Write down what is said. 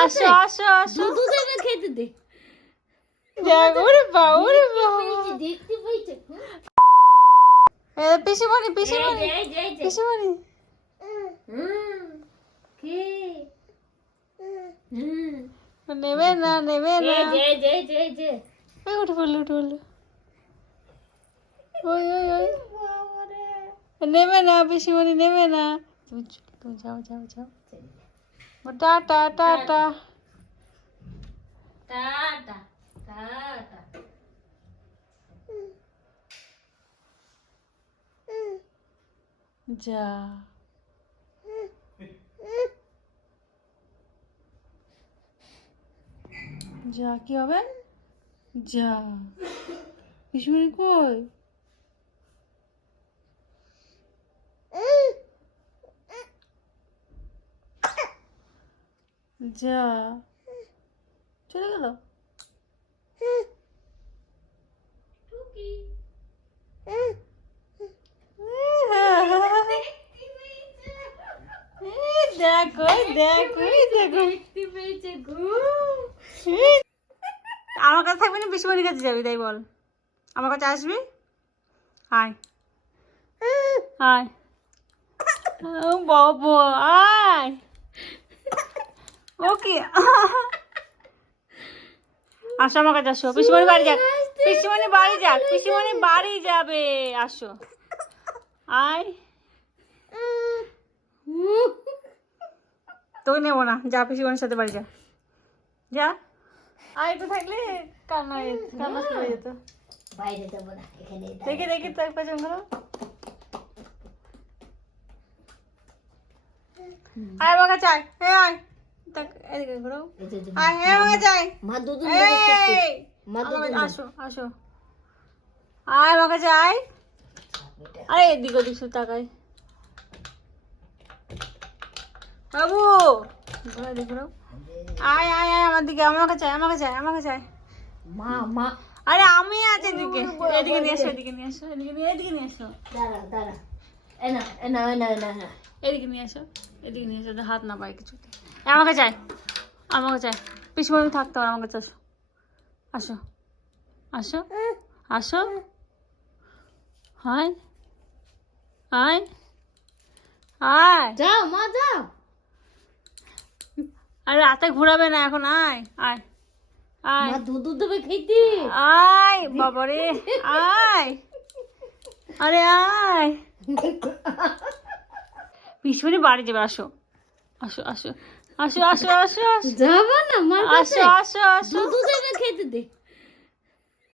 আসো আসো আসো। দুধু খেতে দে। ওরে বা ওরে বা। দেখতে পাইছে পিসিমণি পিসিমণি পিসিমণি নেবে না নেবে না। উঠে পড়ল উঠে পড়ল। ওই ওই ওই। নেবে না পিসিমণি নেবে না। তুমি যাও যাও যাও। ও টাটা টাটা টাটা টাটা যা যা কি হবে? যা পিসিমণি কই? যা। চলে গেল? দেখো দেখো দেখো। আমার কাছে থাকবি না পিসিমণির কাছে যাবি তাই বল। আমার কাছে আসবি? আয়। ও বাবা ওকে। আসো আমার কাছে আসো। পিসিমণি বাড়ি যাক। পিসিমণি বাড়ি যাক। পিসিমণি বাড়ি যাবে। আসো। আয়। তোকে নেব না। যা পিসিমণির সাথে বাড়ি যা। যা। আর একটু থাকলে কান্না কান্না শুরু হয়ে যেত। বাইরে যাব না এখানে দেখি দেখি তো একবার করো আয় কাছে আয়। এ আয়। তাক এদিকে ঘুরো। আয় আমার কাছে আয় মা দুধু মা কাছে আসো আসো। আয় আমার কাছে আয় আরে এদিক ওদিক শুধু তাকাই। বাবু ঘুরো ঘুরো। আয় আয় আয় আমার দিকে আমার কাছে আমার কাছে আমার কাছে মা মা। আরে আমি আছি এদিকে। এদিকে নিয়ে আসো এদিকে নিয়ে আসো এদিকে নিয়ে এদিকে নিয়ে আসো। দাঁড়া দাঁড়া। এনা এনা এনা এনা এদিকে নিয়ে আসো এদিকে নিয়ে আসো হাত না পায় কিছুতে। আমার কাছে আয় আমার কাছে থাকতে হবে আমার কাছে আসো আসো আসো। আসো হায় আয় যাও মা যাও। আরে রাতে ঘোরাবে না এখন আয় আয় আয়। মা দুধু দেবে খেতে। আয় বাবারে আয়। আরে আয়। পিছনে বাড়ি যাবে আসো। আসো আসো। আসো আসো আসো আসো। যাব না মা আসো আসো আসো। দুধু খেতে দে।